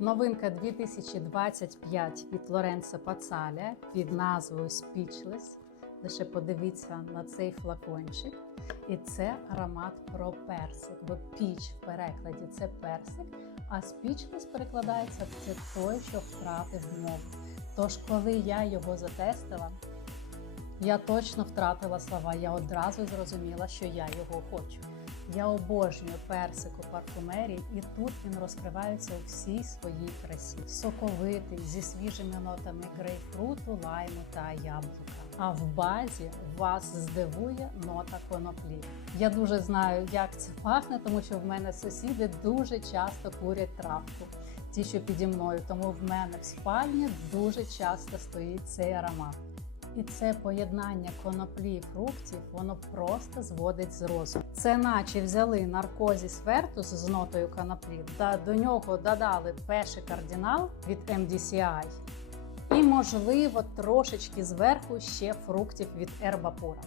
Новинка 2025 від Лоренцо Пацаля під назвою Speechless. Лише подивіться на цей флакончик. І це аромат про персик, бо піч в перекладі це персик, а speechless перекладається це той, що втратив мову. Тож, коли я його затестила, я точно втратила слова. Я одразу зрозуміла, що я його хочу. Я обожнюю персик у парфумерії, і тут він розкривається у всій своїй красі. Соковитий зі свіжими нотами грейпфруту, лайму та яблука. А в базі вас здивує нота коноплі. Я дуже знаю, як це пахне, тому що в мене сусіди дуже часто курять травку. Ті, що піді мною, тому в мене в спальні дуже часто стоїть цей аромат. І це поєднання коноплі і фруктів, воно просто зводить з розуму. Це наче взяли наркозіс вертус з нотою коноплі, та до нього додали перший кардинал від MDCI. І, можливо, трошечки зверху ще фруктів від Ербапура.